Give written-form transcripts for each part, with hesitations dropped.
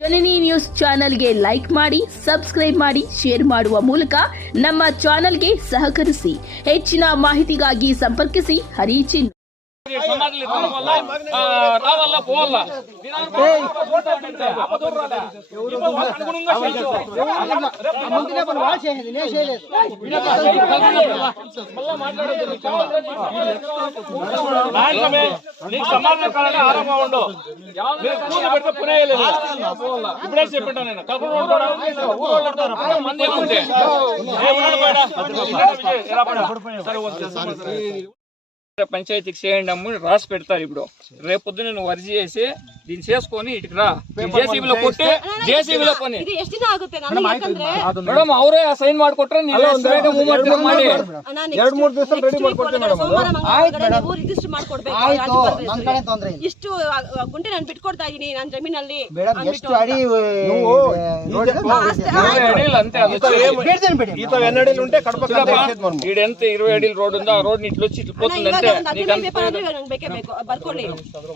ಜನನಿ news ಚಾನೆಲ್ಗೆ like ಮಾಡಿ, subscribe ಮಾಡಿ, ಶೇರ್ ಮಾಡುವ ಮೂಲಕ ನಮ್ಮ ಚಾನೆಲ್ಗೆ ಸಹಕರಿಸಿ. ಹೆಚ್ಚಿನ ಮಾಹಿತಿಗಾಗಿ ಸಂಪರ್ಕಿಸಿ ಹರಿಚಿನ್. పంచాయతీకి చేయండి అమ్ముని రాసి పెడతారు. ఇప్పుడు రేపు పొద్దున నువ్వు అర్జీ చేసి దీన్ని చేసుకొని ఇటుకు రా, జేసీబీలో కొట్టి జేసీబీలో కొని ಮೇಡಮ್ ಅವರೇ ಸೈನ್ ಮಾಡಿಕೊಟ್ರೆ ನೀವು ಮೂವ್ ಮಾಡ್ತೀರಾ ಮಾಡಿ 2-3 ದಿವಸ ರೆಡಿ ಮಾಡ್ಕೊಡ್ತೀನಿ ಮೇಡಮ್. ರಿಜಿಸ್ಟರ್ ಮಾಡ್ಕೊಡ್ಬೇಕು. ಇಷ್ಟು ಗುಂಟೆ ನಾನು ಬಿಟ್ಕೊಡ್ತಾ ಇದೀನಿ ನನ್ನ ಜಮೀನಲ್ಲಿ. ಎಷ್ಟು ಅಡಿ అంతే ఎన్నడీలు ఉంటే ఈడెంత 20 అడిల రోడ్ ఉందో ఆ రోడ్ ఇట్లా వచ్చి ఇట్లా పోతుంది అంతే. ಬರ್ಕೊಳ್ಳಿ.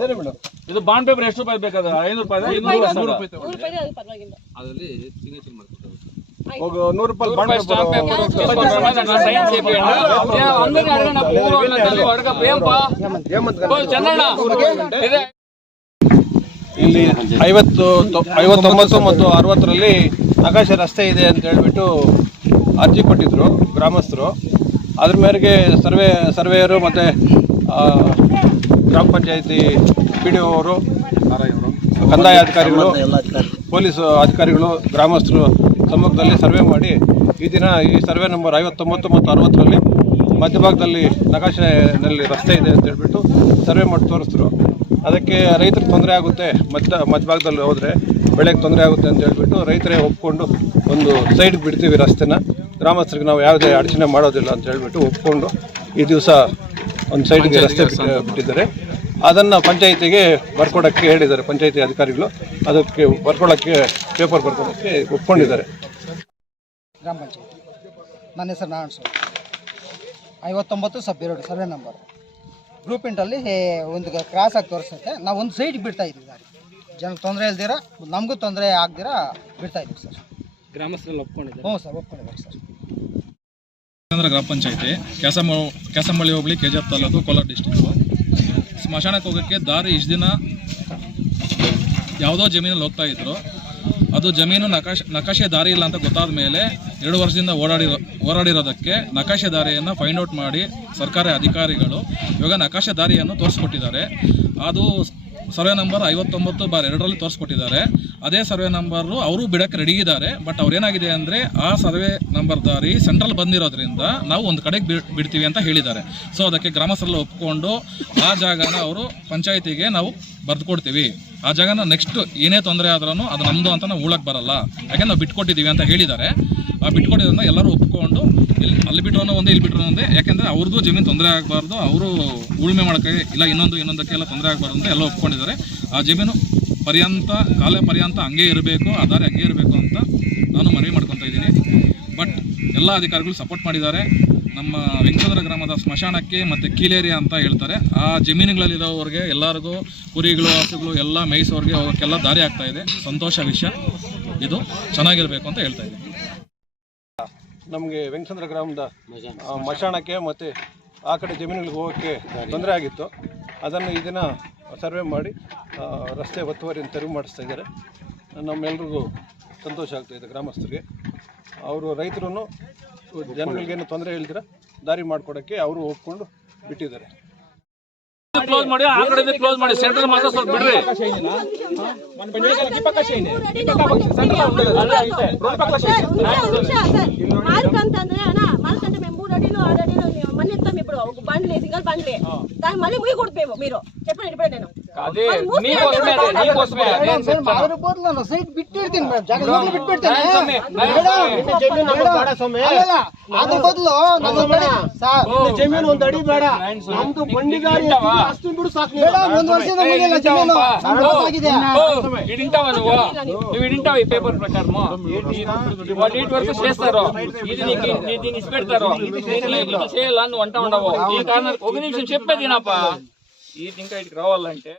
ಸರಿ ಮೇಡಮ್. ಇದು ಬಾಂಡ್ ಪೇಪರ್ ಎಷ್ಟು ರೂಪಾಯಿ ಬೇಕಾದ? 500 ರೂಪಾಯಿ 200 ರೂಪಾಯಿ ಪರವಾಗಿಲ್ಲ. ಅದರಲ್ಲಿ ಸಿಗ್ನೇಚರ್ ಮಾಡ್ಕೊಡ್ತಾರೆ. ఒక 100 రూపాయలు బాండ్ పేపర్ అందరినీ అడగండి. ಇಲ್ಲಿ 59 ಮತ್ತು 60ರಲ್ಲಿ ನಕಾಶೆ ರಸ್ತೆ ಇದೆ ಅಂತ ಹೇಳ್ಬಿಟ್ಟು ಅರ್ಜಿ ಕೊಟ್ಟಿದ್ರು ಗ್ರಾಮಸ್ಥರು. ಅದ್ರ ಮೇರೆಗೆ ಸರ್ವೇಯರು ಮತ್ತು ಗ್ರಾಮ ಪಂಚಾಯತಿ PDO ಅವರು, ಕಂದಾಯ ಅಧಿಕಾರಿಗಳು, ಪೊಲೀಸ್ ಅಧಿಕಾರಿಗಳು ಗ್ರಾಮಸ್ಥರು ಸಮ್ಮುಖದಲ್ಲಿ ಸರ್ವೆ ಮಾಡಿ ಈ ಸರ್ವೆ ನಂಬರ್ 59 ಮತ್ತು 60ರಲ್ಲಿ ಮಧ್ಯಭಾಗದಲ್ಲಿ ನಕಾಶೆನಲ್ಲಿ ರಸ್ತೆ ಇದೆ ಅಂತ ಹೇಳ್ಬಿಟ್ಟು ಸರ್ವೆ ಮಾಡಿ ತೋರಿಸಿದ್ರು. ಅದಕ್ಕೆ ರೈತರಿಗೆ ತೊಂದರೆ ಆಗುತ್ತೆ, ಮಧ್ಯಭಾಗದಲ್ಲಿ ಹೋದರೆ ಬೆಳೆಗೆ ತೊಂದರೆ ಆಗುತ್ತೆ ಅಂತ ಹೇಳ್ಬಿಟ್ಟು ರೈತರೇ ಒಪ್ಕೊಂಡು ಒಂದು ಸೈಡ್ಗೆ ಬಿಡ್ತೀವಿ ರಸ್ತೆನ, ಗ್ರಾಮಸ್ಥರಿಗೆ ನಾವು ಯಾವುದೇ ಅಡಚಣೆ ಮಾಡೋದಿಲ್ಲ ಅಂತ ಹೇಳ್ಬಿಟ್ಟು ಒಪ್ಕೊಂಡು ಈ ದಿವಸ ಒಂದು ಸೈಡ್ಗೆ ರಸ್ತೆ ಬಿಟ್ಟಿದ್ದಾರೆ. ಅದನ್ನು ಪಂಚಾಯಿತಿಗೆ ಬರ್ಕೊಡೋಕ್ಕೆ ಹೇಳಿದ್ದಾರೆ ಪಂಚಾಯಿತಿ ಅಧಿಕಾರಿಗಳು. ಅದಕ್ಕೆ ಬರ್ಕೊಳ್ಳೋಕ್ಕೆ ಪೇಪರ್ ಬರ್ಕೊಳ್ಳೋಕ್ಕೆ ಒಪ್ಕೊಂಡಿದ್ದಾರೆ. ಗ್ರಾಮ ಪಂಚಾಯತ್ ನನ್ನ ಹೆಸರು ನಾರಾಯಣ ಸ್ವಾಮಿ. 59/2 ಸರ್ವೆ ನಂಬರ್ ಬ್ಲೂ ಪ್ರಿಂಟಲ್ಲಿ ಒಂದು ಕ್ರಾಸ್ ಆಗಿ ತೋರಿಸುತ್ತೆ. ನಾವು ಒಂದು ಸೈಡ್ ಬಿಡ್ತಾ ಇದ್ದೀವಿ ಗಾಡಿ, ಜನಕ್ಕೆ ತೊಂದರೆ ಇಲ್ದಿರ, ನಮಗೂ ತೊಂದರೆ ಆಗದಿರ ಬಿಡ್ತಾ ಇದ್ದೀವಿ ಸರ್. ಗ್ರಾಮಸ್ಥರಲ್ಲಿ ಒಪ್ಕೊಂಡಿದ್ದಾರೆ? ಹ್ಞೂ ಸರ್, ಒಪ್ಕೊಂಡಿದ್ದಾರೆ ಸರ್. ಗ್ರಾಮ ಪಂಚಾಯತಿ ಕ್ಯಾಸಂಬಳ್ಳಿ ಹೋಬಳಿ KGF ತಾಲೂಕು ಕೋಲಾರ ಡಿಸ್ಟಿಕ್ಕು. ಸ್ಮಶಾನಕ್ಕೆ ಹೋಗೋಕ್ಕೆ ದಾರಿ ಇಷ್ಟು ದಿನ ಯಾವುದೋ ಜಮೀನಲ್ಲಿ ಹೋಗ್ತಾ ಇದ್ರು. ಅದು ಜಮೀನು ನಕಾಶೆ ದಾರಿ ಇಲ್ಲ ಅಂತ ಗೊತ್ತಾದ ಮೇಲೆ 2 ವರ್ಷದಿಂದ ಓಡಾಡಿರೋದಕ್ಕೆ ನಕಾಶೆ ದಾರಿಯನ್ನು ಫೈಂಡ್ ಔಟ್ ಮಾಡಿ ಸರ್ಕಾರಿ ಅಧಿಕಾರಿಗಳು ಇವಾಗ ನಕಾಶೆ ದಾರಿಯನ್ನು ತೋರಿಸ್ಕೊಟ್ಟಿದ್ದಾರೆ. ಅದು ಸರ್ವೆ ನಂಬರ್ 59/2ರಲ್ಲಿ ತೋರಿಸ್ಕೊಟ್ಟಿದ್ದಾರೆ. ಅದೇ ಸರ್ವೆ ನಂಬರು ಅವರು ಬಿಡೋಕ್ಕೆ ರೆಡಿ ಇದ್ದಾರೆ. ಬಟ್ ಅವ್ರೇನಾಗಿದೆ ಅಂದರೆ ಆ ಸರ್ವೆ ನಂಬರ್ ದಾರಿ ಸೆಂಟ್ರಲ್ ಬಂದಿರೋದ್ರಿಂದ ನಾವು ಒಂದು ಕಡೆಗೆ ಬಿಡ್ತೀವಿ ಅಂತ ಹೇಳಿದ್ದಾರೆ. ಸೊ ಅದಕ್ಕೆ ಗ್ರಾಮಸ್ಥರೆಲ್ಲ ಒಪ್ಕೊಂಡು ಆ ಜಾಗನ ಅವರು ಪಂಚಾಯಿತಿಗೆ ನಾವು ಬರೆದು ಕೊಡ್ತೀವಿ. ಆ ಜಾಗನ ನೆಕ್ಸ್ಟ್ ಏನೇ ತೊಂದರೆ ಆದ್ರೂ ಅದು ನಮ್ಮದು ಅಂತ ನಾವು ಉಳಕ್ಕೆ ಬರಲ್ಲ, ಯಾಕೆಂದ್ರೆ ನಾವು ಬಿಟ್ಕೊಟ್ಟಿದ್ದೀವಿ ಅಂತ ಹೇಳಿದ್ದಾರೆ. ಆ ಬಿಟ್ಕೊಟ್ಟಿರೋದನ್ನ ಎಲ್ಲರೂ ಒಪ್ಕೊಂಡು ಅಲ್ಲಿ ಬಿಟ್ಟರು ಒಂದೇ ಇಲ್ಲಿ ಬಿಟ್ಟರು ಒಂದೇ, ಯಾಕೆಂದರೆ ಅವ್ರದ್ದು ಜಮೀನು ತೊಂದರೆ ಆಗಬಾರ್ದು, ಅವರು ಉಳುಮೆ ಮಾಡೋಕ್ಕೆ ಇಲ್ಲ ಇನ್ನೊಂದಕ್ಕೆ ಎಲ್ಲ ತೊಂದರೆ ಆಗಬಾರ್ದು ಅಂತ ಎಲ್ಲ ಒಪ್ಕೊಂಡಿದ್ದಾರೆ. ಆ ಜಮೀನು ಕಾಲ ಪರ್ಯಂತ ಹಂಗೆ ಇರಬೇಕು, ಆ ದಾರಿ ಹಂಗೆ ಇರಬೇಕು ಅಂತ ನಾನು ಮನವಿ ಮಾಡ್ಕೊತಾ ಇದ್ದೀನಿ. ಬಟ್ ಎಲ್ಲ ಅಧಿಕಾರಿಗಳು ಸಪೋರ್ಟ್ ಮಾಡಿದ್ದಾರೆ. ನಮ್ಮ ವೆಂಕಟೇಶ್ವರ ಗ್ರಾಮದ ಸ್ಮಶಾನಕ್ಕೆ ಮತ್ತು ಕೀಲೇರಿಯಾ ಅಂತ ಹೇಳ್ತಾರೆ, ಆ ಜಮೀನುಗಳಲ್ಲಿರೋರಿಗೆ ಎಲ್ಲರಿಗೂ ಕುರಿಗಳು ಹಸುಗಳು ಎಲ್ಲ ಮೇಯಿಸೋರಿಗೆ ಹೋಗೋಕ್ಕೆಲ್ಲ ದಾರಿ ಆಗ್ತಾ ಇದೆ. ಸಂತೋಷ ವಿಷಯ, ಇದು ಚೆನ್ನಾಗಿರಬೇಕು ಅಂತ ಹೇಳ್ತಾ ಇದ್ದೀನಿ. ನಮಗೆ ವೆಂಕಟೇಶ್ವರ ಗ್ರಾಮದ ಮಶಾಣಕ್ಕೆ ಮತ್ತು ಆ ಕಡೆ ಜಮೀನುಗಳಿಗೆ ಹೋಗೋಕ್ಕೆ ತೊಂದರೆ ಆಗಿತ್ತು. ಅದನ್ನು ಈ ದಿನ ಸರ್ವೆ ಮಾಡಿ ರಸ್ತೆ ಒತ್ತುವರಿಯನ್ನು ತೆರವು ಮಾಡಿಸ್ತಾ ಇದ್ದಾರೆ. ನಮ್ಮೆಲ್ರಿಗೂ ಸಂತೋಷ ಆಗ್ತಾಯಿದೆ ಗ್ರಾಮಸ್ಥರಿಗೆ. ಅವರು ರೈತರು ಜನಗಳಿಗೇನು ತೊಂದರೆ ಇಲ್ದಿರ ದಾರಿ ಮಾಡಿಕೊಡೋಕ್ಕೆ ಅವರು ಒಪ್ಕೊಂಡು ಬಿಟ್ಟಿದ್ದಾರೆ. ಕ್ಲೋಸ್ ಮಾಡಿ, ಆ ಕಡೆ ಕ್ಲೋಸ್ ಮಾಡಿ, ಸೆಂಟ್ರಲ್ ಮಾತ್ರ ಸ್ವಲ್ಪ ಬಿಡ್ರಿ. బండ్లే సింగల్ బండ్లే దాని మళ్ళీ ముగి కొడిపోయావు మీరు చెప్పండి ఇప్పుడు నేను ಸೈಡ್ ಬಿಟ್ಟಿರ್ತೀನಿ ಬಿಟ್ಬಿಡ್ತೇನೆ. ಅದ್ರ ಬದಲು ಜಮೀನು ಒಂದು ಅಡಿ ಬೇಡ, ನಮ್ದು ಬಂಡಿಗಾರಿ ಅಷ್ಟು ಬಿಡು ಸಾಕು. ಒಂದು ವರ್ಷದ ಮುಗಿಲ್ಲ ಜಮೀನು ಆಗಿದೆ. నువ్వు వింటావు ఈ పేపర్ ప్రకారము 8 వరకు చేస్తారు. ఇది దీన్ని ఇచ్చి పెడతారు, చేయాలా నువ్వు అంటా ఉండవు. ఈ కారణానికి ఒక నిమిషం చెప్పేది నాపా, ఇది ఇంకా ఇటుకు రావాలంటే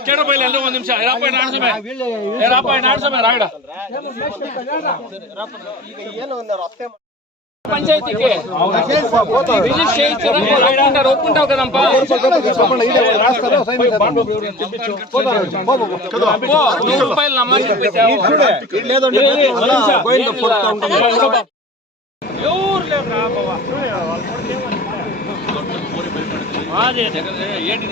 ಕೇಳಪ್ಪ ಎಲ್ಲ ಒಂದ್ ನಿಮಿಷ ರಾಗಡ పంచాయతీకి రిజిస్టర్ ఒప్పుకుంటావు కదమ్మా రూపాయలు నమ్మని పెట్టావు ఎవరు లేదురా బాబా ఏంటి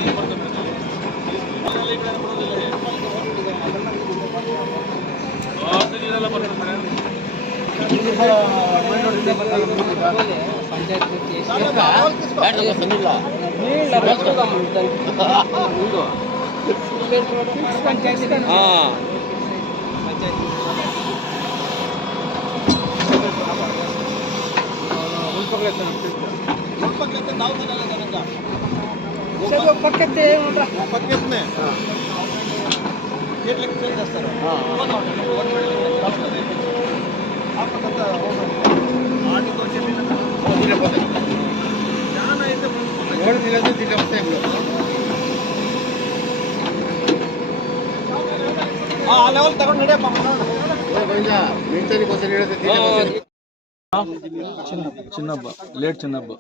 ಚಿನ್ನಬ್ಬ ಲೇಟ್ ಚಿನ್ನಬ್ಬ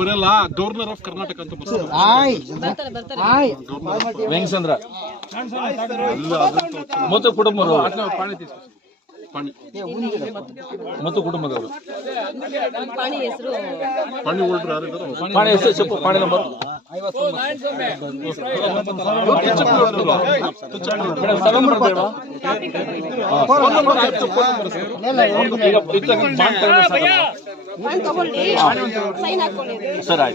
ಬರಲ್ಲ ಗವರ್ನರ್ ಆಫ್ ಕರ್ನಾಟಕ ಅಂತ ವೆಂಕಸಂದ್ರ ಮತ್ತು ಕುಟುಂಬದವರು ಮತ್ತು ಕುಟುಂಬದವರು ಪಾಣಿ ಹೆಸರು చెప్పు ಪಾಣಿ ನಂಬರ್ సరే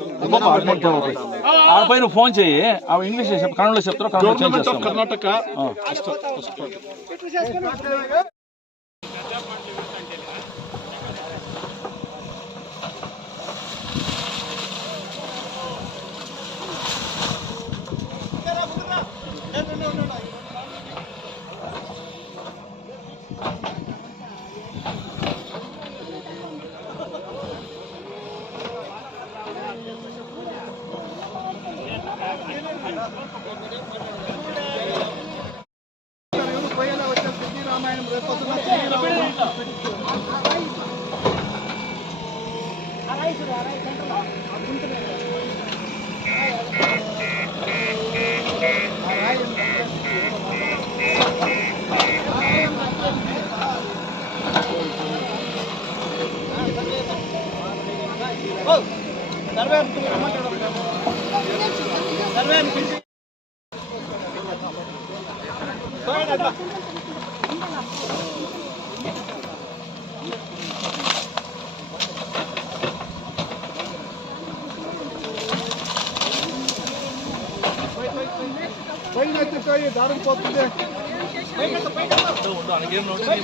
ఆ పైన ఫోన్ చేయి అవి ఇంగ్లీష్ కన్నడలో చెప్తారు గవర్నమెంట్ ఆఫ్ కర్ణాటక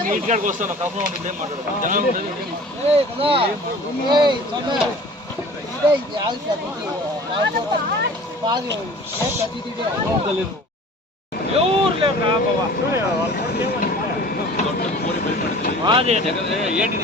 నీట్గా వస్తాను కఫం ఉంటుంది ఎవరు లేదురా బాబా ఏంటి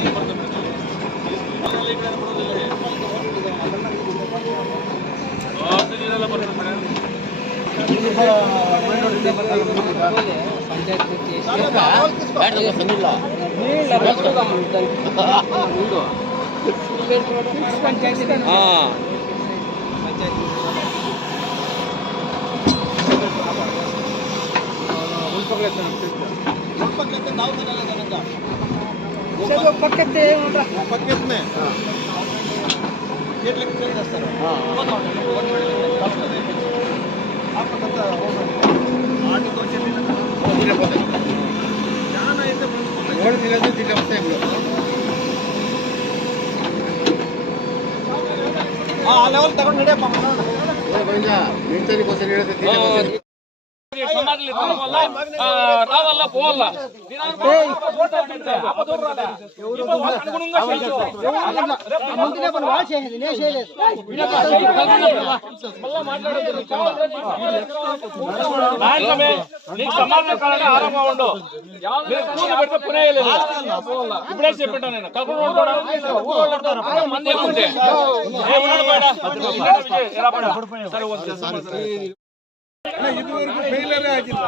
ಆ ಲೆವೆಲ್ ತಗೊಂಡು ನಡೆಯಪ್ಪ సమాధులు రావాల పోవాల ముందునే మనం వాళ్ళు చేసేది నేను చేయలేదు. నీకు సమాధానం కావాలంటే ఆరంభం ఉండు పెడితే పునేయలేదు ఇప్పుడే చెప్పిట్టాను నేను కల్పన మంది ఏముంటే ಇದುವರೆಗೂ ಫೇಲರೇ ಆಗಿಲ್ಲ.